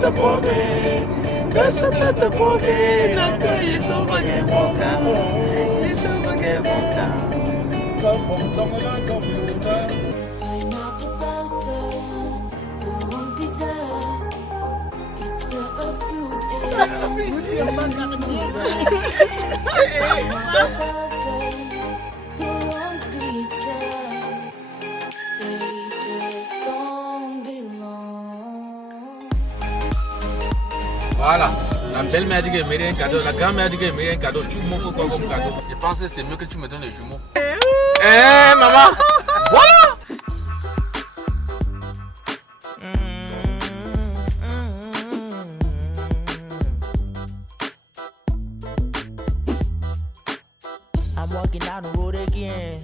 chaussette pourrie, des chaussettes pourries. Donc ils sont buggés vocal, ils sont buggés vocal. Voilà, la belle-mère dit qu'elle mérite un cadeau, la grand-mère dit qu'elle mérite un cadeau. Tu m'offres quoi comme cadeau? Je pense que c'est mieux que tu me donnes les jumeaux. Eh maman, voilà. I'm walking down the road again.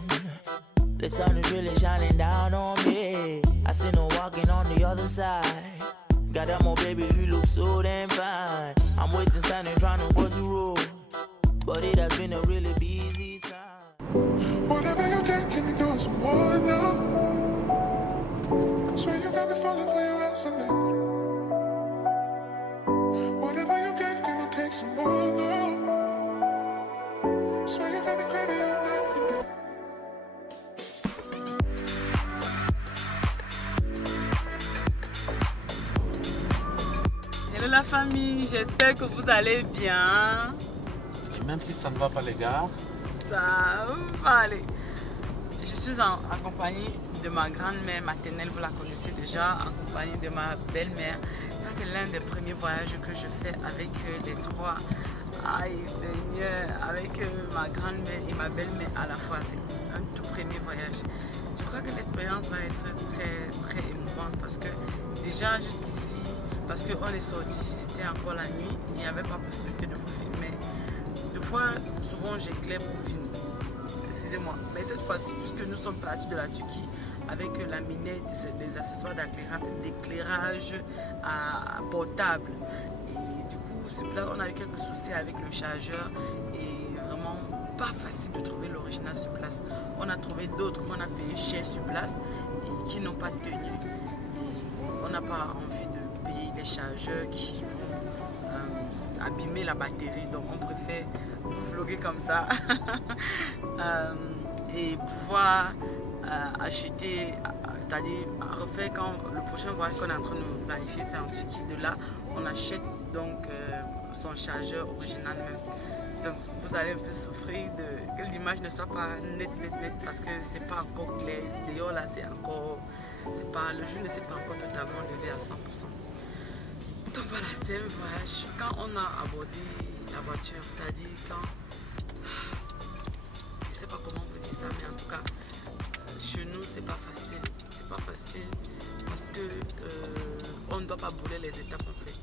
The sun is really shining down on me. I see no walking on the other side. Got that more baby, you look so damn fine. I'm waiting, standing, trying to cross the road. But it has been a really busy time. Whatever you get, can you do it some more now? Swear you got me falling for your ass and whatever you get, can you take some more now? Swear you got me crazy all night and day. Hello la famille, j'espère que vous allez bien. Et même si ça ne va pas les gars, Ça va aller. Je suis en compagnie de ma grand-mère maternelle, vous la connaissez déjà, en compagnie de ma belle-mère. Ça c'est l'un des premiers voyages que je fais avec les trois. Aïe Seigneur, avec ma grand-mère et ma belle-mère à la fois. C'est un tout premier voyage. Je crois que l'expérience va être très émouvante parce que déjà jusqu'ici, parce qu'on est sorti, c'était encore la nuit, il n'y avait pas possibilité de vous filmer. Deux fois, souvent j'éclaire pour filmer. Excusez-moi, mais cette fois-ci, puisque nous sommes partis de la Turquie avec la minette, des accessoires d'éclairage portable. Et du coup, sur place, on a eu quelques soucis avec le chargeur et vraiment pas facile de trouver l'original sur place. On a trouvé d'autres qu'on a payé cher sur place et qui n'ont pas tenu. On n'a pas envie de payer les chargeurs qui vont abîmer la batterie, donc on préfère vlogger comme ça et pouvoir acheter, c'est-à-dire refaire quand le prochain voyage qu'on est en train de planifier faire en Turquie. De là, on achète donc son chargeur original même. Donc vous allez un peu souffrir de que l'image ne soit pas nette parce que c'est pas encore clair. D'ailleurs là c'est encore, le jour ne s'est pas encore totalement levé à 100%. Donc voilà, c'est un voyage. Quand on a abordé la voiture, c'est-à-dire quand, je sais pas comment vous dire ça, mais en tout cas, chez nous c'est pas facile. C'est pas facile parce que on ne doit pas brûler les étapes en fait.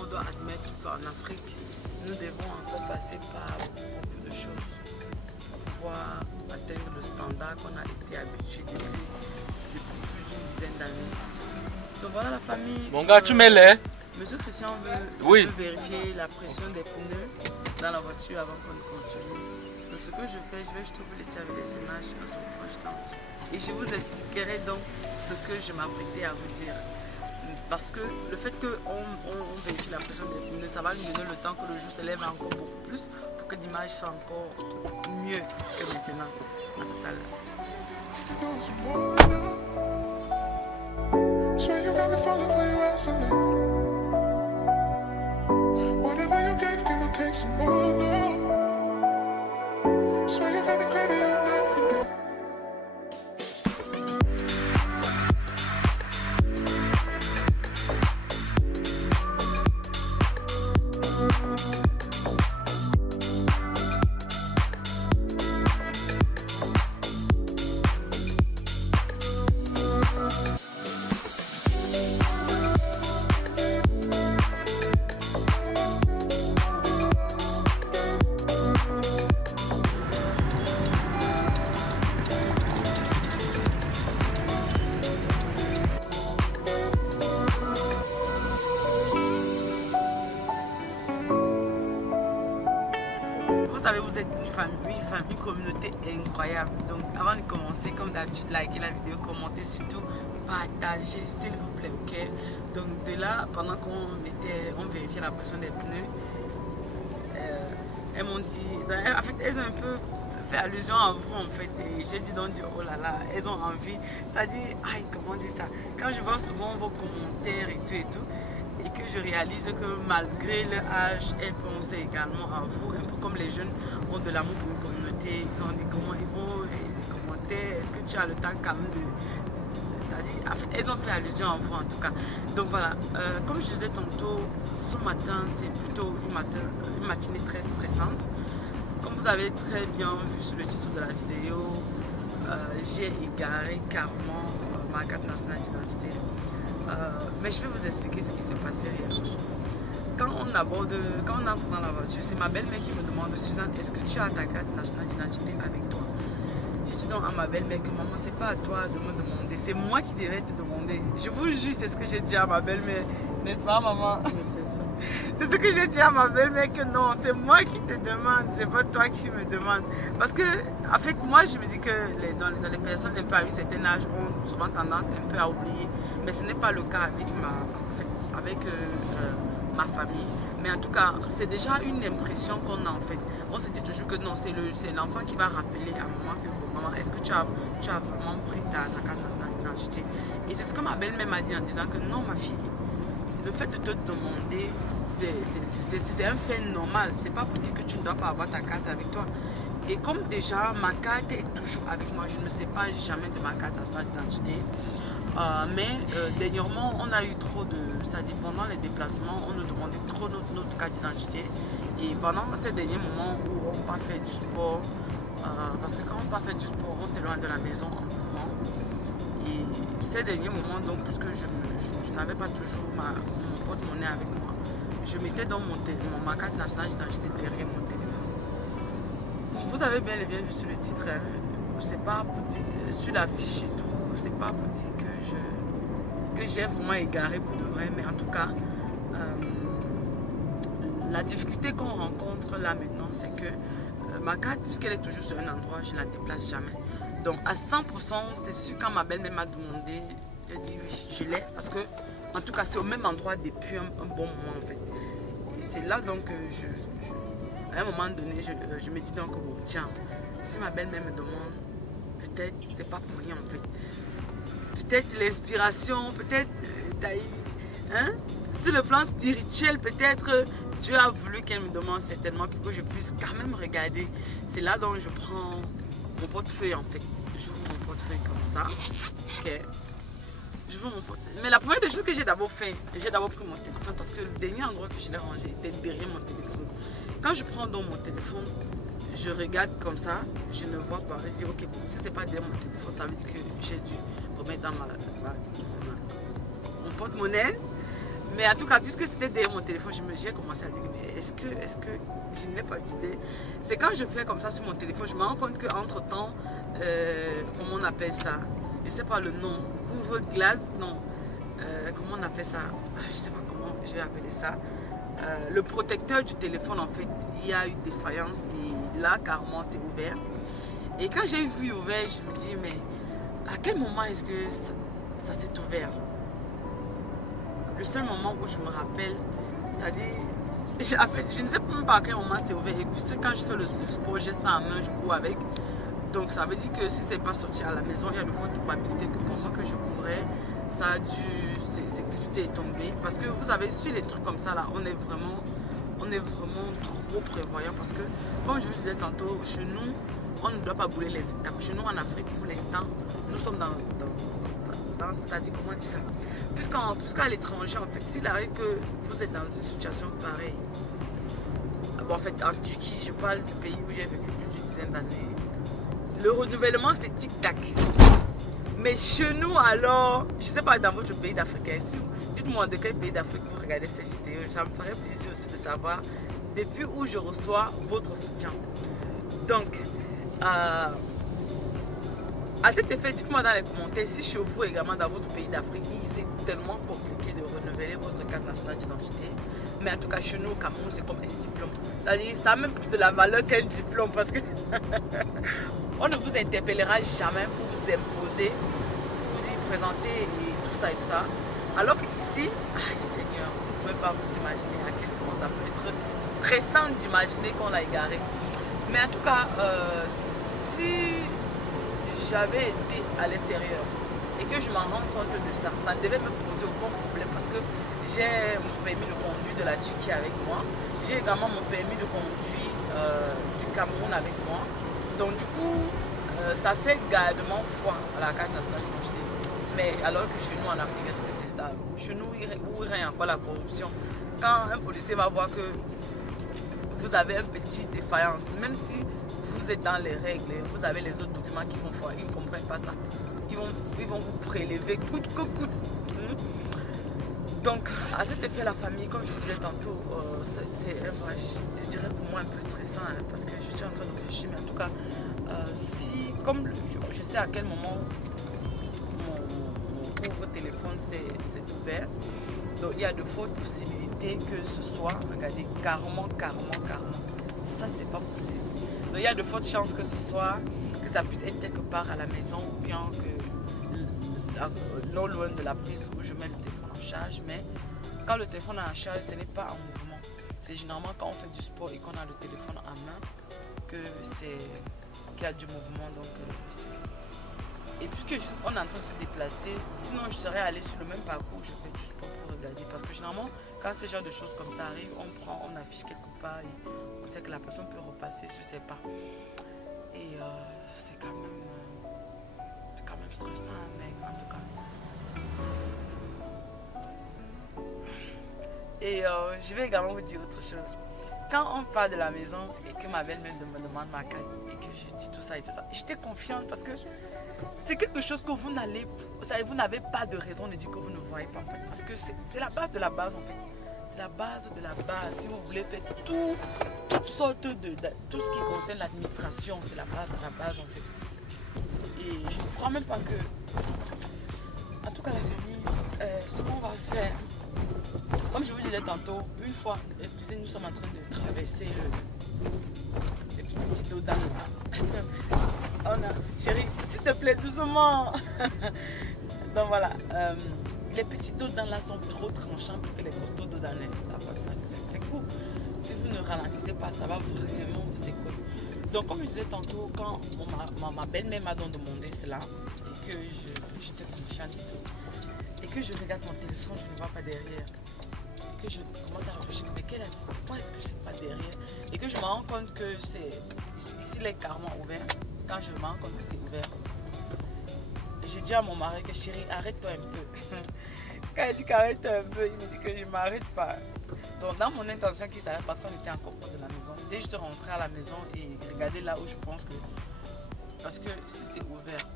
On doit admettre qu'en Afrique, nous devons encore passer par beaucoup de choses pour pouvoir atteindre le standard qu'on a été habitué depuis plus d'une dizaine d'années. Donc voilà la famille. mon gars, tu mets les. Monsieur Christian Oui. veut vérifier la pression des pneus dans la voiture avant qu'on ne continue. Donc ce que je fais, je vais juste vous laisser avec les images en ce projetant. Et je vous expliquerai donc ce que je m'apprêtais à vous dire. Parce que le fait qu'on vérifie la pression des pneus, ça va nous donner le temps que le jour se lève encore beaucoup plus pour que l'image soit encore mieux que maintenant. À tout à l'heure. Swear you got me falling for your ass and whatever you get, can I take some more now? Swear you got me crazy all night and day. Vous savez, vous êtes une communauté incroyable. Donc avant de commencer, comme d'habitude, likez la vidéo, commentez surtout, partager, s'il vous plaît, ok? Donc de là, pendant qu'on vérifiait la pression des pneus, elles m'ont dit, en fait, elles ont un peu fait allusion à vous, en fait, et j'ai dit donc, oh là là, elles ont envie, c'est-à-dire, aïe, comment on dit ça? Quand je vois souvent vos commentaires et tout, et que je réalise que malgré leur âge, elles pensent également à vous, un peu comme les jeunes ont de l'amour pour une communauté, ils ont dit comment ils vont, et les commentaires, est-ce que tu as le temps quand même de... C'est-à-dire, en fait, elles ont fait allusion à vous en tout cas. Donc voilà, comme je disais tantôt, ce matin, c'est plutôt une matinée très stressante. Comme vous avez très bien vu sur le titre de la vidéo, j'ai égaré carrément ma carte nationale d'identité. Mais je vais vous expliquer ce qui s'est passé réellement. Quand on entre dans la voiture, c'est ma belle-mère qui me demande, Suzanne, est-ce que tu as ta carte nationale d'identité avec toi? Je dis non à ma belle-mère que maman, c'est pas à toi de me demander, c'est moi qui devais te demander. Je vous jure, c'est ce que j'ai dit à ma belle-mère, n'est-ce pas maman? C'est ce que j'ai dit à ma belle-mère que non, c'est moi qui te demande, c'est pas toi qui me demande. Parce que, en fait, moi je me dis que dans les personnes un peu à un certain âge ont souvent tendance un peu à oublier. Mais ce n'est pas le cas avec ma famille. Mais en tout cas, c'est déjà une impression qu'on a en fait. On se dit toujours que non, c'est l'enfant qui va rappeler à maman que bon, maman, est-ce que tu as vraiment pris ta carte nationale d'identité? Et c'est ce que ma belle-mère m'a dit en disant que non, ma fille, le fait de te demander, c'est un fait normal. C'est pas pour dire que tu ne dois pas avoir ta carte avec toi. Et comme déjà ma carte est toujours avec moi, je ne sais pas jamais de ma carte nationale d'identité. Mais dernièrement, on a eu trop de... C'est-à-dire pendant les déplacements, on nous demandait trop notre carte d'identité. Et pendant ces derniers moments où on part faire du sport, parce que quand on part faire du sport, on s'éloigne de la maison en courant. Et ces derniers moments, donc, puisque je n'avais pas toujours mon porte-monnaie avec moi, je mettais dans ma carte nationale d'identité derrière mon téléphone. Bon, vous avez bien vu sur le titre, hein, c'est pas pour dire, sur la fiche et tout, c'est pas pour dire que j'ai vraiment égaré pour de vrai, mais en tout cas, la difficulté qu'on rencontre là maintenant, c'est que ma carte, puisqu'elle est toujours sur un endroit, je ne la déplace jamais. Donc à 100%, c'est sûr, quand ma belle-mère m'a demandé, elle dit oui, je l'ai, parce que en tout cas, c'est au même endroit depuis un bon moment en fait. Et c'est là donc que à un moment donné, je me dis donc, bon, tiens, si ma belle-mère me demande, peut-être c'est pas pour rien en fait. Peut-être l'inspiration, peut-être hein? Sur le plan spirituel, peut-être Dieu a voulu qu'elle me demande certainement pour que je puisse quand même regarder. C'est là donc je prends mon portefeuille en fait. J'ouvre mon portefeuille comme ça. Ok. J'ouvre mon portefeuille. Mais la première des choses que j'ai d'abord fait, j'ai d'abord pris mon téléphone parce que le dernier endroit que je l'ai rangé était derrière mon téléphone. Quand je prends donc mon téléphone, je regarde comme ça, je ne vois pas. Je dis ok, bon, si c'est pas derrière mon téléphone, ça veut dire que j'ai dû remettre dans mon porte-monnaie. Mais en tout cas, puisque c'était derrière mon téléphone, j'ai commencé à dire mais est-ce que je ne l'ai pas utilisé? C'est quand je fais comme ça sur mon téléphone, je me rends compte qu'entre temps, comment on appelle ça? Je ne sais pas le nom, couvre-glace, non. Comment on appelle ça? Je ne sais pas comment je vais appeler ça. Le protecteur du téléphone, en fait, il y a eu défaillance et là, carrément, c'est ouvert. Et quand j'ai vu ouvert, je me dis, mais à quel moment est-ce que ça s'est ouvert? Le seul moment où je me rappelle, c'est-à-dire, en fait, je ne sais même pas à quel moment c'est ouvert. Et puis, c'est quand je fais le sport, j'ai ça en main, je cours avec. Donc, ça veut dire que si c'est pas sorti à la maison, il y a de fortes probabilités que pour moi que je couvrais, ça a dû s'éclipser et tomber. Parce que vous savez, sur les trucs comme ça, là, on est vraiment trop prévoyant. Parce que, comme je vous disais tantôt, chez nous, on ne doit pas brûler les étapes. Chez nous, en Afrique, pour l'instant, nous sommes dans c'est-à-dire, comment on dit ça? Puisqu'à l'étranger, en fait, s'il arrive que vous êtes dans une situation pareille, bon, en fait, en Turquie, je parle du pays où j'ai vécu plus d'une dizaine d'années, le renouvellement, c'est tic-tac. Mais chez nous, alors, je ne sais pas, dans votre pays d'Afrique, dites-moi de quel pays d'Afrique vous regardez cette vidéo. Ça me ferait plaisir aussi de savoir depuis où je reçois votre soutien. Donc, à cet effet, dites-moi dans les commentaires si chez vous également dans votre pays d'Afrique, c'est tellement compliqué de renouveler votre carte nationale d'identité. Mais en tout cas, chez nous au Cameroun, c'est comme un diplôme. C'est-à-dire, ça a même plus de la valeur qu'un diplôme parce que on ne vous interpellera jamais pour vous imposer, pour vous dire présenter et tout ça et tout ça. Alors qu'ici, aïe Seigneur, vous ne pouvez pas vous imaginer à quel point ça peut être stressant d'imaginer qu'on l'a égaré. Mais en tout cas, si j'avais été à l'extérieur et que je m'en rends compte de ça, ça ne devait me poser aucun problème parce que j'ai mon permis de conduire de la Turquie avec moi. J'ai également mon permis de conduire du Cameroun avec moi. Donc du coup, ça fait gardement foi à la carte nationale d'identité. Mais alors que chez nous en Afrique, est-ce que c'est ça? Chez nous, où il règne encore la corruption. Quand un policier va voir que vous avez une petite défaillance, même si vous êtes dans les règles, vous avez les autres documents qui font foi, ils ne comprennent pas ça. Ils vont vous prélever coûte que coûte. Donc, à cet effet, la famille, comme je vous disais tantôt, c'est je dirais pour moi un peu stressant hein, parce que je suis en train de réfléchir, mais en tout cas, si, comme je sais à quel moment mon pauvre téléphone s'est ouvert, donc il y a de fortes possibilités que ce soit, regardez, carrément. Ça, c'est pas possible. Donc, il y a de fortes chances que ce soit, que ça puisse être quelque part à la maison ou bien que non loin de la prise où je mets le téléphone en charge. Mais quand le téléphone est en charge, ce n'est pas en mouvement. C'est généralement quand on fait du sport et qu'on a le téléphone en main qu'il y a du mouvement. Donc, et puisque on est en train de se déplacer, sinon je serais allée sur le même parcours où je fais du sport pour regarder. Parce que généralement, quand ce genre de choses comme ça arrive, on affiche quelque part et on sait que la personne peut repasser sur ses pas. Et c'est quand même stressant, mais en tout cas. Et je vais également vous dire autre chose. Quand on part de la maison et que ma belle-mère me demande ma carte et que je dis tout ça et tout ça, j'étais confiante parce que c'est quelque chose que vous n'avez pas de raison de dire que vous ne voyez pas en fait. Parce que c'est la base de la base en fait. C'est la base de la base. Si vous voulez faire toutes sortes de tout ce qui concerne l'administration, c'est la base de la base en fait. Et je ne crois même pas que, en tout cas la famille, ce qu'on va faire, comme je vous disais tantôt, une fois, excusez, nous sommes en train de traverser les petits dos d'âne là. Chérie, s'il te plaît, doucement. Donc voilà, les petits dos d'âne là sont trop tranchants pour que les costauds dos d'âne. C'est cool. Si vous ne ralentissez pas, ça va vraiment vous secouer. Donc comme je disais tantôt, quand ma belle-mère m'a demandé cela, et que j'étais confiante et tout, et que je regarde mon téléphone, je ne vois pas derrière, et que je commence à réfléchir, mais pourquoi est-ce que c'est pas derrière? Et que je me rends compte que ici il est carrément ouvert. Quand je me rends compte que c'est ouvert, j'ai dit à mon mari que chérie, arrête-toi un peu. Quand il dit qu'arrête un peu, il me dit que je ne m'arrête pas. Donc dans mon intention qu'il s'arrête parce qu'on était encore proche de la maison, c'était juste rentrer à la maison et regarder là où je pense que... Parce que si c'est ouvert...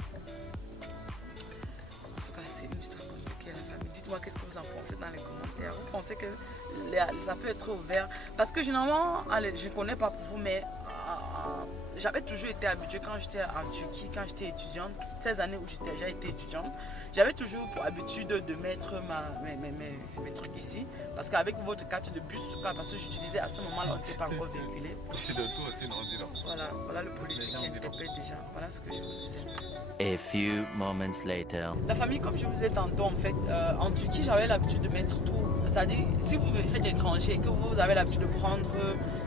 En tout cas, c'est une histoire compliquée la famille. Dites-moi qu'est-ce que vous en pensez dans les commentaires. Vous pensez que ça peut être ouvert? Parce que généralement, allez, je ne connais pas pour vous, mais... J'avais toujours été habituée quand j'étais en Turquie, quand j'étais étudiante, toutes ces années où j'ai déjà été étudiante, j'avais toujours pour habitude de mettre mes trucs ici. Parce qu'avec votre carte de bus, parce que j'utilisais à ce moment-là, on n'était pas encore véhiculé. C'est de tout aussi, non? Voilà le policier qui interpelle déjà. Voilà ce que je vous disais. A few moments later. La famille, comme je vous disais tantôt, en fait, en Turquie, j'avais l'habitude de mettre tout. C'est-à-dire, si vous faites l'étranger et que vous avez l'habitude de prendre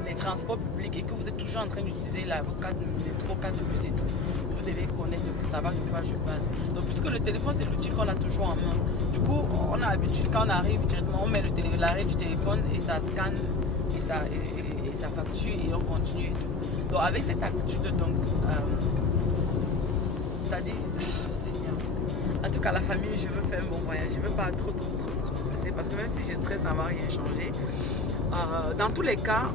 les transports publics et que vous êtes toujours en train d'utiliser vos cartes de bus et tout, vous devez connaître que ça va de quoi je parle. Donc, puisque le téléphone, c'est l'outil qu'on a toujours en main. Du coup, on a l'habitude, quand on arrive directement, on met l'arrêt du téléphone et ça scanne et ça facture et on continue et tout. Donc, avec cette habitude, donc, c'est-à-dire, c'est bien. En tout cas, la famille, je veux faire un bon voyage. Je ne veux pas trop stresser parce que même si j'ai stress, ça ne va rien changer. Dans tous les cas,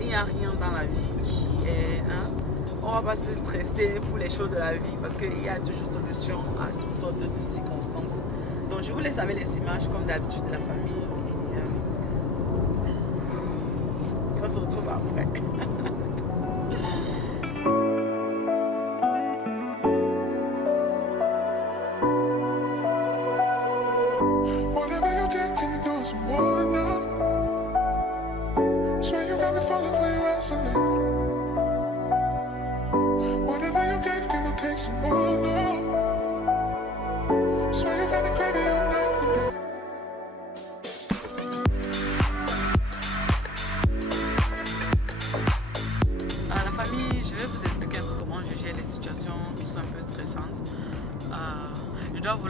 il n'y a rien dans la vie qui est... on ne va pas se stresser pour les choses de la vie parce qu'il y a toujours solution à toutes sortes de circonstances. Donc, je vous laisse avec les images comme d'habitude de la famille. Et, on se retrouve après. Whatever you did, can you do it some more now? Swear you got me falling for you isolate. Whatever you gave, can I take some more now?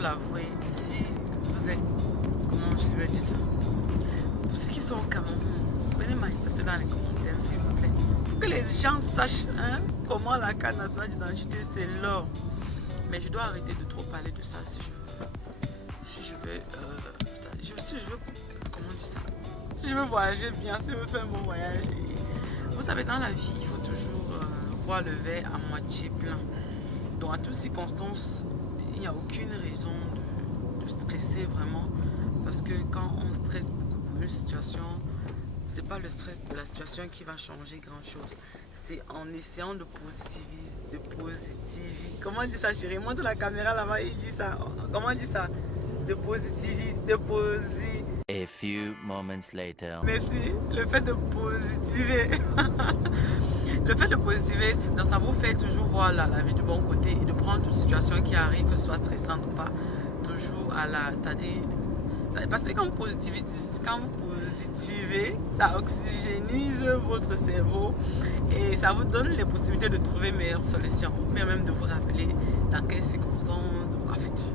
l'avouer, si vous êtes, comment je vais dire ça, pour ceux qui sont au Cameroun, venez manifester dans les commentaires s'il vous plaît. Pour que les gens sachent comment la carte nationale d'identité c'est l'or. Mais je dois arrêter de trop parler de ça si je veux. Si je veux, comment on dit ça? Si je veux voyager bien, si je veux faire mon voyage. Et, vous savez, dans la vie, il faut toujours voir le verre à moitié plein. Donc, à toutes circonstances, il n'y a aucune raison de stresser vraiment. Parce que quand on stresse beaucoup pour une situation, c'est pas le stress de la situation qui va changer grand chose. C'est en essayant de positiviser. Comment on dit ça, chérie? Montre la caméra là-bas, il dit ça. Comment on dit ça? De positiviser, A few moments later. Merci. Le fait de positiver. Le fait de positiver, ça vous fait toujours voir la vie du bon côté et de prendre toute situation qui arrive, que ce soit stressante ou pas, toujours à la. C'est-à-dire. Parce que quand vous positivez, ça oxygénise votre cerveau et ça vous donne les possibilités de trouver une meilleure solution, ou bien même de vous rappeler dans quelles circonstances. En fait,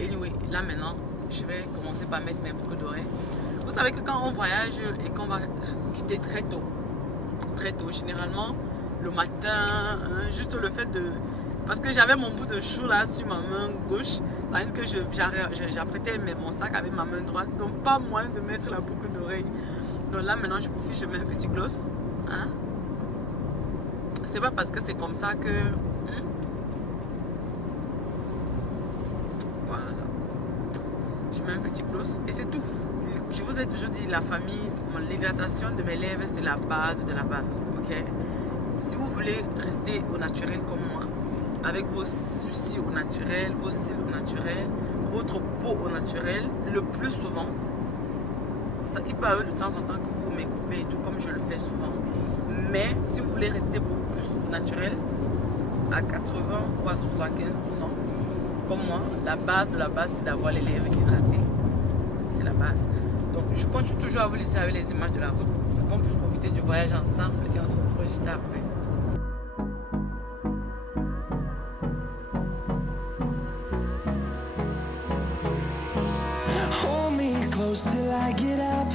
anyway, là maintenant, je vais commencer par mettre mes boucles d'oreilles. Vous savez que quand on voyage et qu'on va quitter très tôt, généralement le matin, juste le fait de... Parce que j'avais mon bout de chou là sur ma main gauche, tandis que j'apprêtais mon sac avec ma main droite, donc pas moyen de mettre la boucle d'oreille. Donc là maintenant je profite, je mets un petit gloss. C'est pas parce que c'est comme ça que... Voilà. Je mets un petit gloss et c'est tout. Je vous ai toujours dit, la famille, l'hydratation de mes lèvres, c'est la base de la base. Ok? Si vous voulez rester au naturel comme moi, avec vos soucis au naturel, vos cils au naturel, votre peau au naturel, le plus souvent, ça, il peut arriver de temps en temps que vous m'écoupez et tout, comme je le fais souvent. Mais si vous voulez rester beaucoup plus au naturel, à 80 ou à 75%, comme moi, la base de la base, c'est d'avoir les lèvres hydratées. C'est la base. Donc, je continue toujours à vous laisser avec les images de la route pour qu'on puisse profiter du voyage ensemble et on se retrouve juste après. Hold me close till I get up.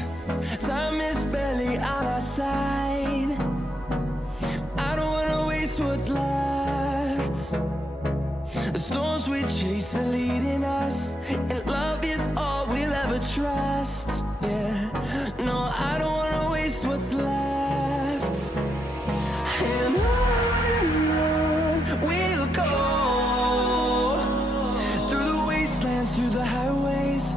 Time is barely on our side. I don't wanna waste what's left. The storms we chase are leading us, and love is all we'll ever trust. Yeah, no, I don't wanna waste what's left. And on we'll go, through the wastelands, through the highways,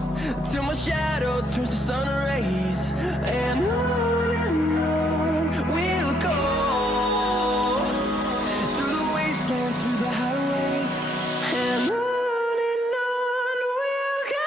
till my shadow turns to sun rays. And on we'll go, through the wastelands, through the highways, and on we'll go.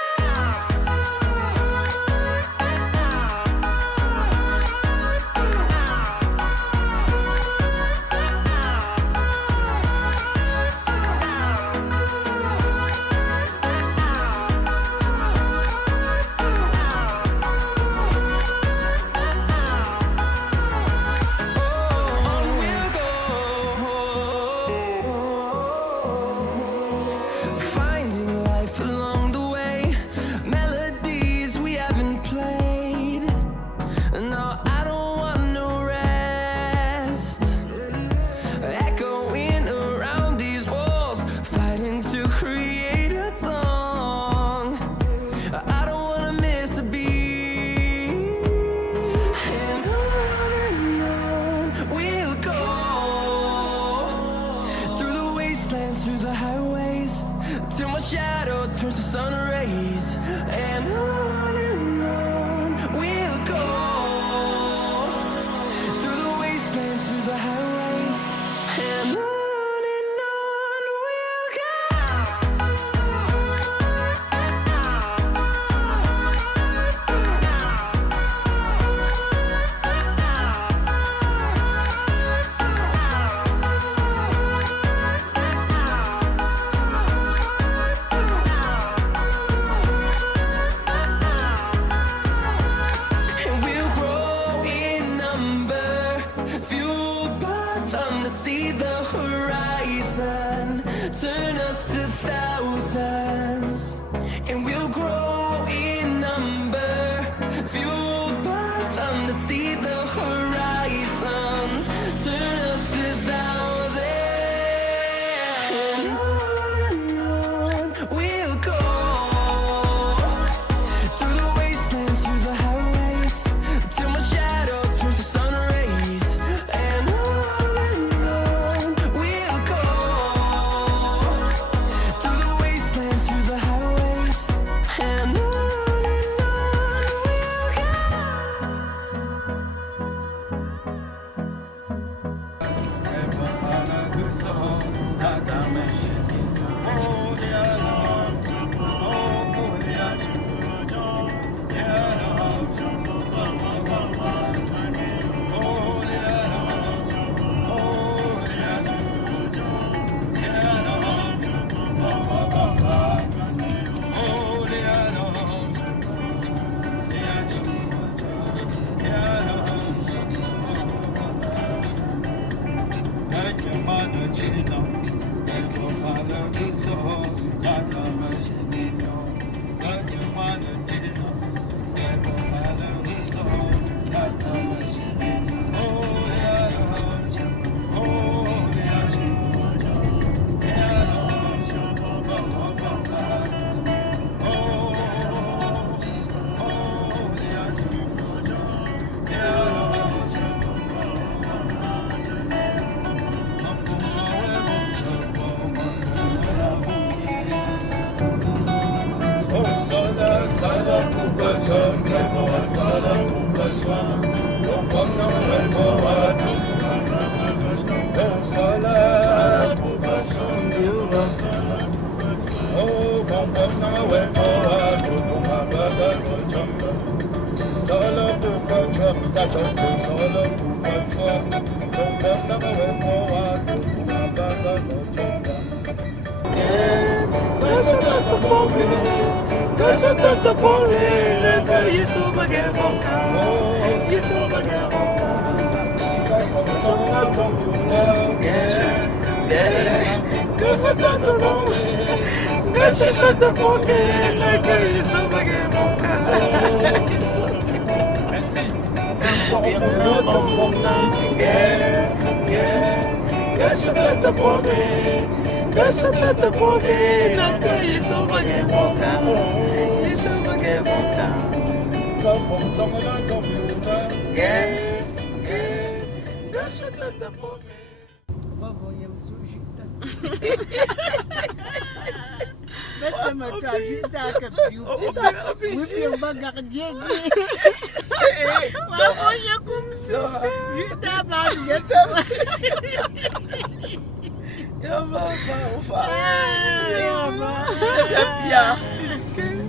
When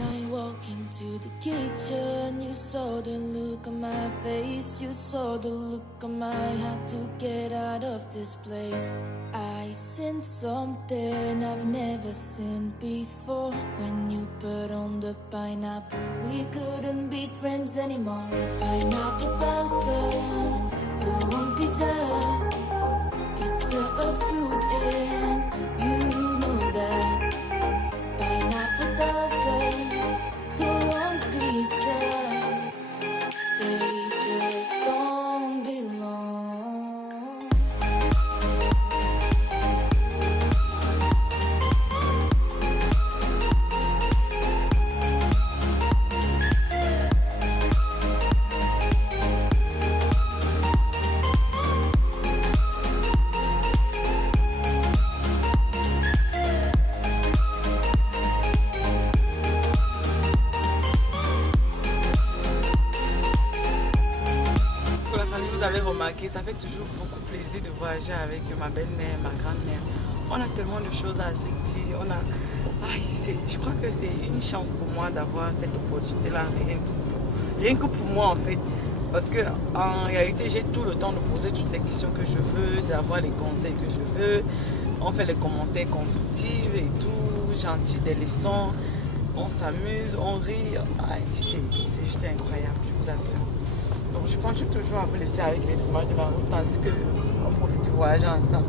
I walk into the kitchen, you saw the look on my face, you saw the look on my heart to get out of this place. I seen something I've never seen before. When you put on the pineapple, we couldn't be friends anymore. Pineapple toast, go on pizza. It's a fruit and you know that. Pineapple doesn't go on pizza. They just don't belong. Pour la famille, vous avez remarqué, ça fait toujours beaucoup plaisir de voyager avec ma belle-mère, ma grand-mère. On a tellement de choses à se dire. Je crois que c'est une chance pour moi d'avoir cette opportunité-là, rien que pour moi en fait. Parce que en réalité, j'ai tout le temps de poser toutes les questions que je veux, d'avoir les conseils que je veux. On fait les commentaires constructifs et tout, gentils, des leçons. On s'amuse, on rit. C'est juste incroyable, je vous assure. Donc je pense que je suis toujours à vous laisser avec les images de la route tandis qu'on profite du voyage ensemble.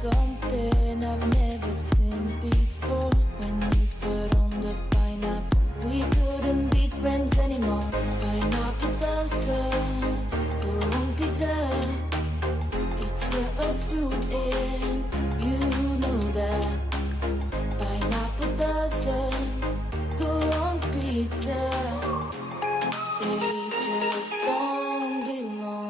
Something I've never seen before. When you put on the pineapple, we couldn't be friends anymore. Pineapple doesn't go on pizza. It's a fruit and you know that. Pineapple doesn't go on pizza. They just don't belong.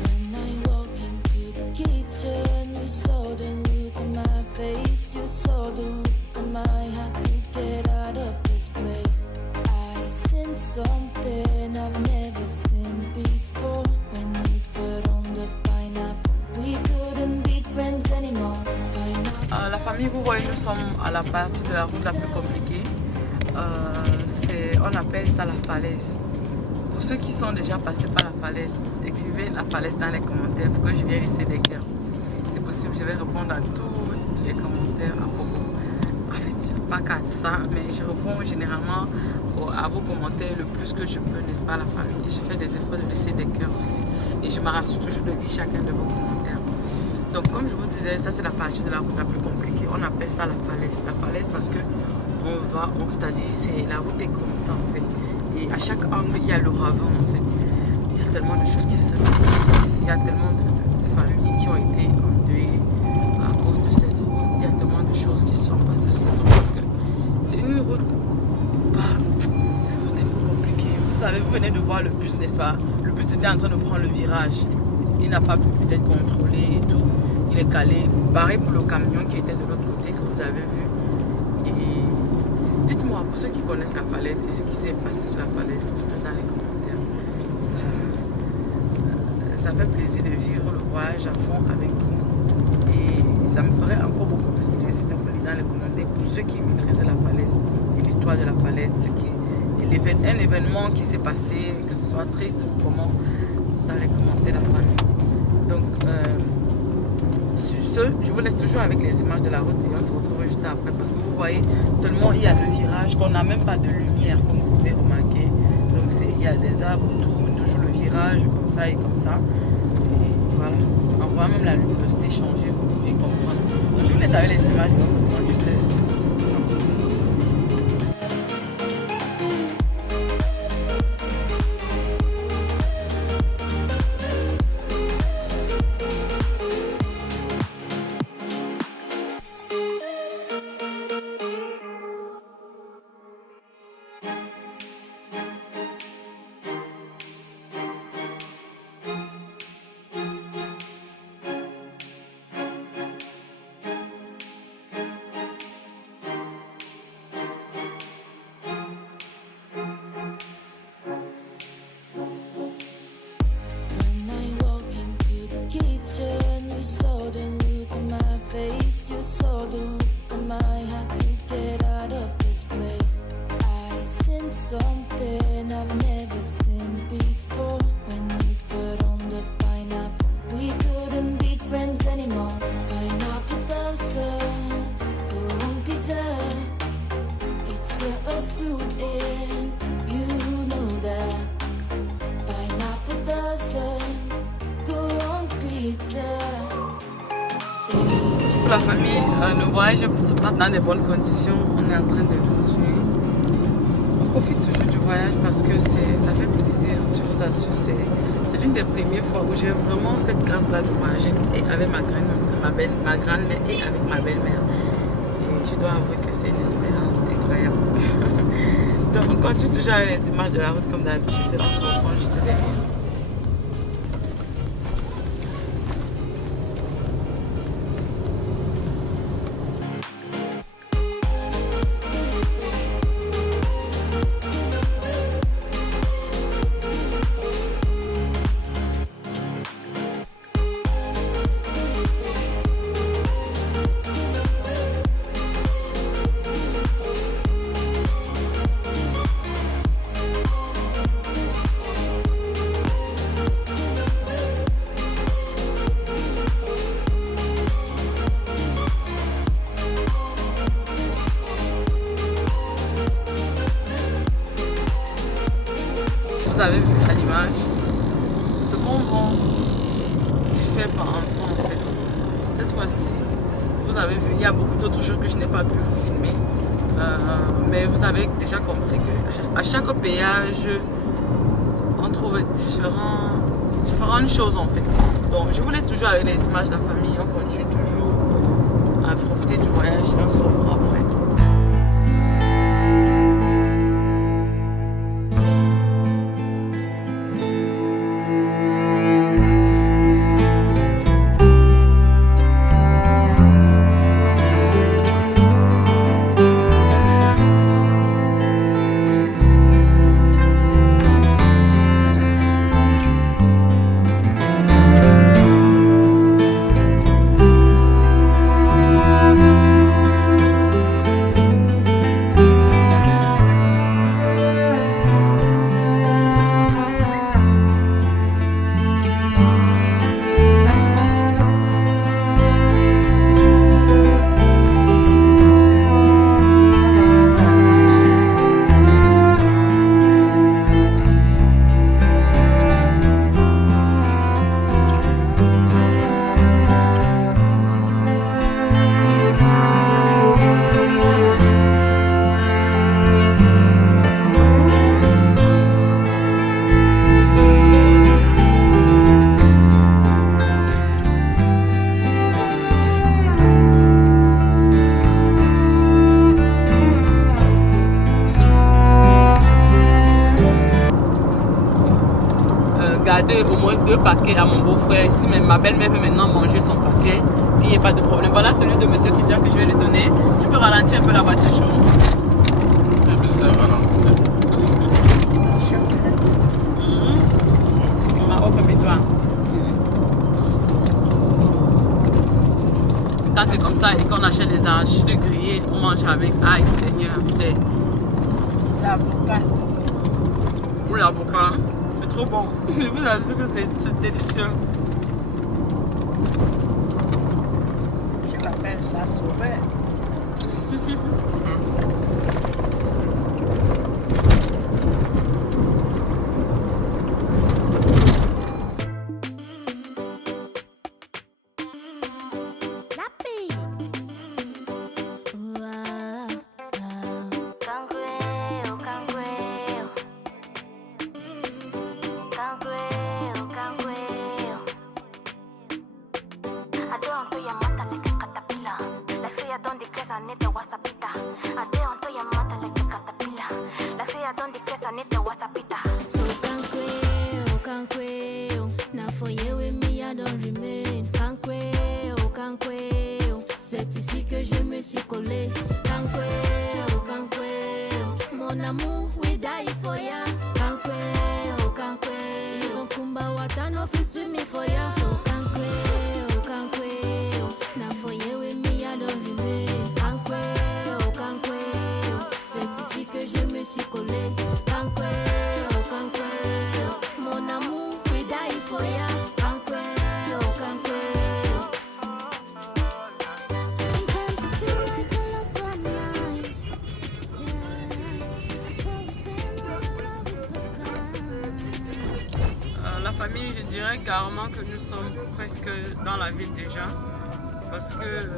When I walk into the kitchen, you saw the look on my face, you saw the look on my heart to get out of this place. I seen something I've never seen before. When you put on the pineapple, we couldn't be friends anymore. Pineapple. La famille famille, vous voyez, nous sommes à la partie de la route la plus compliquée. On appelle ça la falaise. Pour ceux qui sont déjà passés par la falaise, écrivez la falaise dans les commentaires pour que je vienne laisser des cœurs. C'est possible, je vais répondre à tous les commentaires à propos. En fait, pas qu'à ça, mais je réponds généralement à vos commentaires le plus que je peux, n'est-ce pas, la famille. Et je fais des efforts de laisser des cœurs aussi. Et je me rassure toujours de lire chacun de vos commentaires. Donc, comme je vous disais, ça c'est la partie de la route la plus compliquée. On appelle ça la falaise. La falaise parce que c'est-à-dire, la route est comme ça en fait. Et à chaque angle, il y a le ravin en fait. Il y a tellement de choses qui se passent. Il y a tellement de familles qui ont été endeuillées à cause de cette route. Il y a tellement de choses qui sont passées sur cette route que c'est une route c'est une route un peu compliquée. Vous savez, vous venez de voir le bus, n'est-ce pas? Le bus était en train de prendre le virage. Il n'a pas pu peut-être contrôler et tout. Il est calé. Pareil pour le camion qui était de l'autre côté que vous avez vu. Et dites-moi, pour ceux qui connaissent la falaise et ce qui s'est passé sur la falaise, dites-le dans les commentaires. Ça fait plaisir de vivre le voyage à fond avec vous. Et ça me ferait encore beaucoup plus plaisir de vous lire dans les commentaires pour ceux qui maîtrisent la falaise et l'histoire de la falaise. Un événement qui s'est passé, que ce soit triste ou comment, dans les commentaires de la famille. Donc, sur ce, je vous laisse toujours avec les images de la route et on se retrouve juste après parce que vous voyez, tellement il y a le virage qu'on n'a même pas de lumière, comme vous pouvez remarquer. Donc, il y a des arbres autour, toujours le virage, comme ça et comme ça. Et voilà, on voit même la luminosité changer, vous pouvez comprendre. Donc, je vous laisse avec les images et on se retrouve juste ensuite. Something I've never seen before. When you put on the pineapple, we couldn't be friends anymore. Pineapple doesn't go on pizza. It's a fruit and you know that. Pineapple doesn't go on pizza. Pour la famille, le voyage se passe dans de bonnes conditions. On est en train de continuer. On profite toujours du voyage parce que ça fait plaisir, je vous assure. C'est l'une des premières fois où j'ai vraiment cette grâce-là de voyager et avec ma grand-mère et avec ma belle-mère. Et je dois avouer que c'est une expérience incroyable. Donc on continue toujours avec les images de la route comme d'habitude. On se reprend juste derrière. Vous avez vu à l'image ce qu'on vend fait par enfant en fait. Cette fois-ci, vous avez vu, il y a beaucoup d'autres choses que je n'ai pas pu vous filmer. Mais vous avez déjà compris qu'à chaque péage, on trouve différentes choses en fait. Donc je vous laisse toujours avec les images de la famille. On continue toujours à profiter du voyage et on se revoit après. commander au moins 2 paquets à mon beau-frère. Si ma belle-mère veut maintenant manger son paquet, il n'y a pas de problème. Voilà celui de monsieur Christian que je vais lui donner. Tu peux ralentir un peu la voiture chaud. C'est un peu ça, ralentir. Toi. Quand c'est comme ça et qu'on achète des arachides grillés, on mange avec. Aïe Seigneur, c'est l'avocat. Oui, l'avocat, c'est trop bon. Je vous assure que c'est délicieux. Je l'appelle ça sauveur. C'est ici que je me suis collé. Kankweo, kankweo. Mon amour, we die for ya. Kankweo, kankweo. Kumba watano fisumi for ya. So kankweo, kankweo. Na for you with me, I don't remain. Kankweo, kankweo. C'est ici que je me suis collé. Kankweo, kankweo. Mon amour, we die for ya. La famille, je dirais carrément que nous sommes presque dans la ville déjà, parce que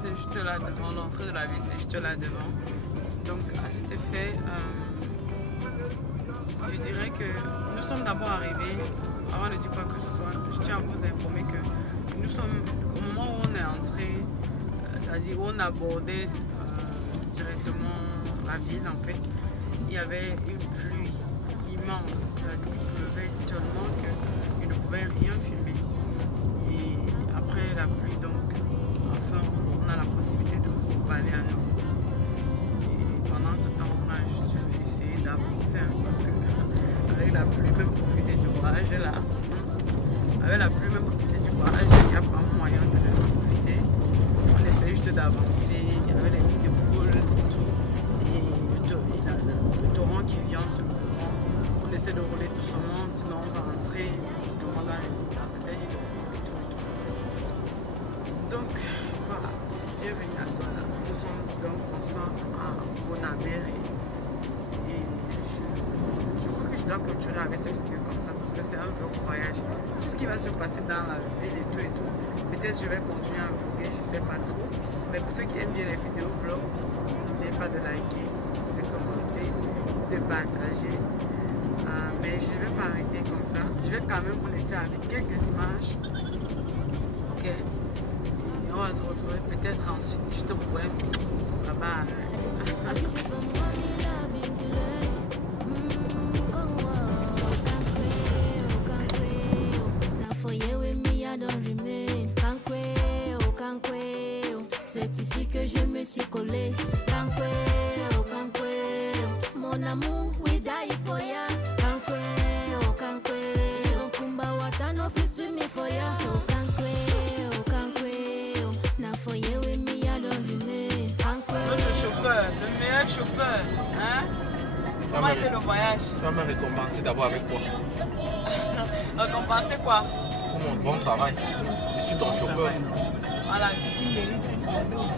c'est juste là devant, l'entrée de la ville c'est juste là devant. Donc à cet effet, je dirais que nous sommes d'abord arrivés, avant de dire quoi que ce soit, je tiens à vous informer que nous sommes, au moment où on est entré, c'est-à-dire où on a abordé directement la ville en fait, il y avait une pluie immense, il pleuvait tellement qu'il ne pouvait rien filmer. Et après la pluie, donc, enfin, on a la possibilité de aller à nous. Et pendant ce temps, on a juste essayé d'avancer, parce que avec la pluie, même profiter du orage là. Avec la pluie, même profiter du orage, il n'y a pas moyen de profiter. On essaie juste d'avancer, il y avait les nids de poules et tout. Et le torrent qui vient se courant. On essaie de rouler doucement, sinon on va rentrer justement dans cette île de poules et tout. Donc voilà, bienvenue à toi là. Nous sommes donc enfin à Bonamère et je crois que je dois clôturer avec cette vidéo comme ça parce que c'est un long voyage. Tout ce qui va se passer dans la ville et tout. Peut-être je vais continuer à vlogger, je sais pas trop. Mais pour ceux qui aiment bien les vidéos vlog, n'oubliez pas de liker, de commenter, de partager. Mais je ne vais pas arrêter comme ça. Je vais quand même vous laisser avec quelques images. Ok. Et on va se retrouver peut-être ensuite juste pour un bye bye. C'est ici que je me suis collé. Kankweo, kankweo. Mon amour, we die for ya. Kankweo, kankweo. Kumba watano fisumi for ya. So kankweo, kankweo. Na for you with me, I don't remain. Kankweo. Notre chauffeur, le meilleur chauffeur. Hein? Comment était le voyage? Tu vas me récompenser d'abord avec quoi? Récompenser quoi? Pour mon bon travail. Je suis ton chauffeur. Voilà.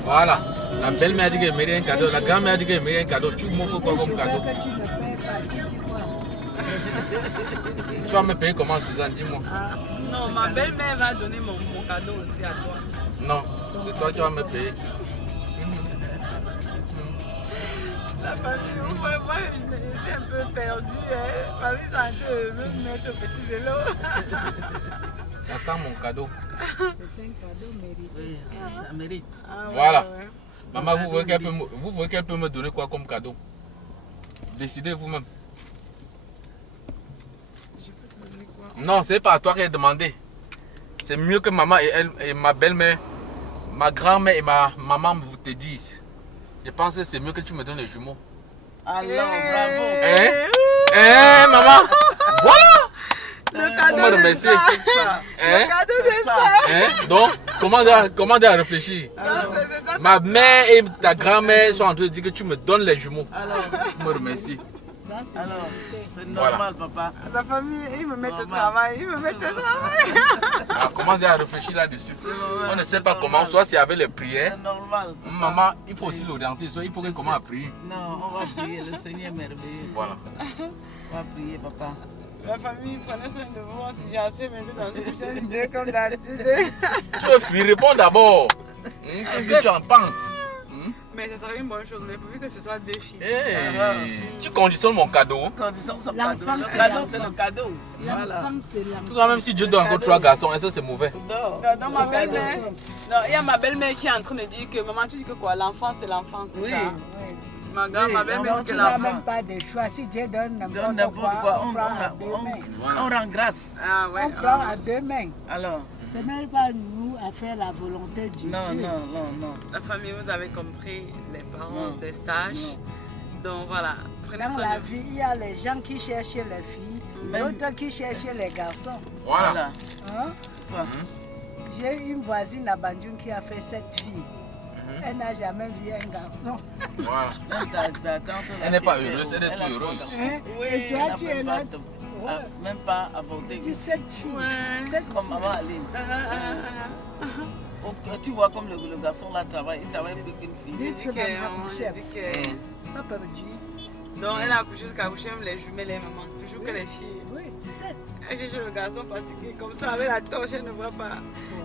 Voilà. La belle-mère dit qu'elle mérite un cadeau. La grand-mère dit qu'elle mérite un cadeau. Tu m'offres quoi comme cadeau? Tu vas me payer comment, Suzanne? Dis-moi. Non, ma belle-mère va donner mon cadeau aussi à toi. Non, c'est toi qui vas me payer. La famille, moi, je suis un peu perdue. Hein, parce qu'ils sont en train de me mettre au petit vélo. Attends mon cadeau. C'est un cadeau mérité. Oui, ça mérite. Voilà. Ouais. Maman, vous voyez qu'elle peut me donner quoi comme cadeau? Décidez vous-même. Je peux te donner quoi? Non, c'est pas à toi qu'elle a demandé. C'est mieux que maman et ma belle-mère, ma grand-mère et ma maman te disent. Je pense que c'est mieux que tu me donnes les jumeaux. Alors, bravo. Hein, maman? Voilà! Le cadeau Comment de remercier? ça. Hein? Le cadeau C'est de ça. ça. Hein? Donc, comment à réfléchir? C'est ça. Ma mère et ta grand-mère sont en train de dire que tu me donnes les jumeaux. Alors, Je me remercie. Ça, c'est alors, c'est Voilà. normal, papa. La famille, ils me mettent au Normal. travail. Ils me mettent au travail. Alors, comment à réfléchir là-dessus? normal, On ne sait c'est pas normal. comment, soit c'est avec les prières. C'est normal. Maman, il faut aussi l'orienter, soit il faut que comment à prier. Non, on va prier. Le Seigneur est merveilleux. Voilà. On va prier, papa. La famille, prenez soin de vous. On se dit assez maintenant dans une prochaine vidéo comme d'habitude. Tu veux fuir, réponds d'abord. Qu'est-ce que tu en penses? Mais ça serait une bonne chose, mais pourvu que ce soit 2 filles. Tu conditionnes mon cadeau. Condition son L'enfant, cadeau. Le c'est cadeau, l'enfant. c'est le cadeau. Voilà. L'enfant, c'est Tout l'enfant. cas, même si Dieu donne encore 3 garçons, est-ce que c'est mauvais? Non. Dans ma belle-mère, non, il y a ma belle-mère qui est en train de dire que maman, tu dis que quoi? L'enfant, c'est l'enfant, c'est Oui. ça? Oui. Ma Oui, belle-mère Donc, dit que tu n'as l'enfant. même pas de choix. Si Dieu donne Donne n'importe quoi, on prend à deux mains. on rend grâce. Ah ouais. On prend à deux mains. Alors, Ce n'est pas nous à faire la volonté de Dieu. non, non, non, non. La famille, vous avez compris, les parents Non. des stages. Donc voilà, prenez Dans soin la de vous. vie, il y a les gens qui cherchent les filles, d'autres qui cherchent les garçons. Voilà. Hein? Ça. J'ai une voisine à Bandung qui a fait 7 filles. Elle n'a jamais vu un garçon. Voilà. Même ta tante, là, Elle n'est qui pas était heureuse, où? elle est a tout trois heureuse. garçons. Hein? Oui, Et toi, elle a tu es là. même pas avorté. 17 filles. Ouais. 7 Comme maman Aline. Tu vois comme le garçon là travaille, il travaille plus qu'une fille. Dites ce Dit dans que- le chef. dit que- Papa me dit, Donc elle a accouché jusqu'à accoucher même les jumelles, les mamans. Toujours que les filles. oui, 7. Elle cherche le garçon parce que comme ça, avec la torche, elle ne voit pas.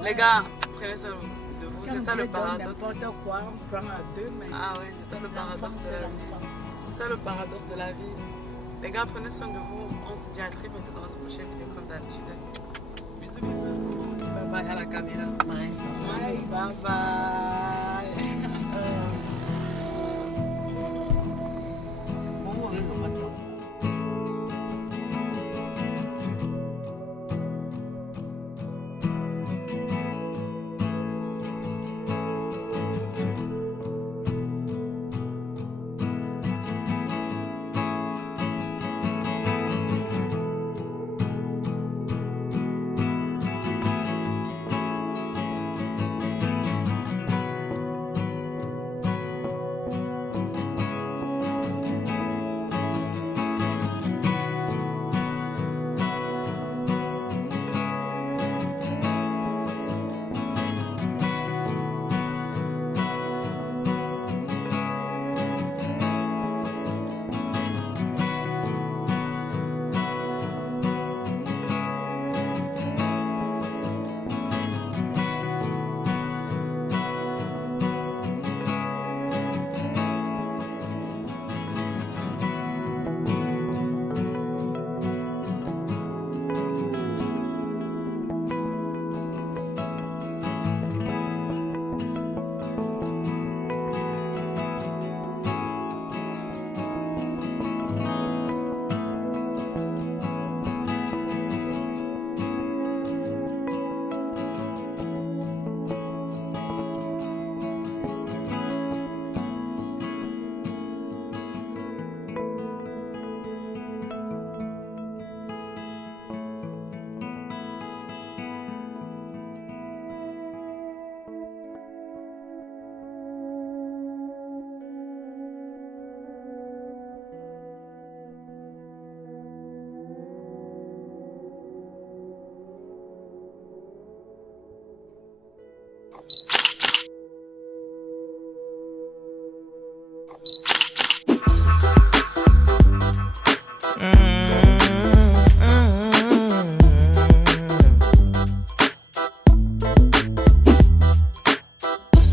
Les gars, prenez soin de vous. Quand C'est ça Dieu le donne paradoxe. n'importe quoi, on prend à deux mains. Ah oui, c'est ça le L'enfant, paradoxe de c'est la vie. l'enfant. C'est ça le paradoxe de la vie. Les gars, prenez soin de vous. On se dit à très bientôt dans une prochaine vidéo comme d'habitude. Bisous, bisous. Bye bye à la caméra. Ouais. Bye bye. Oh, oui, le matin.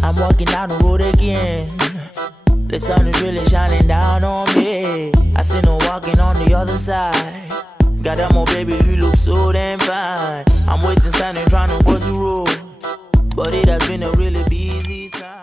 I'm walking down the road again. The sun is really shining down on me. I seen her walking on the other side. Got that more baby, you look so damn fine. I'm waiting, standing, trying to cross the road. But it has been a really busy time.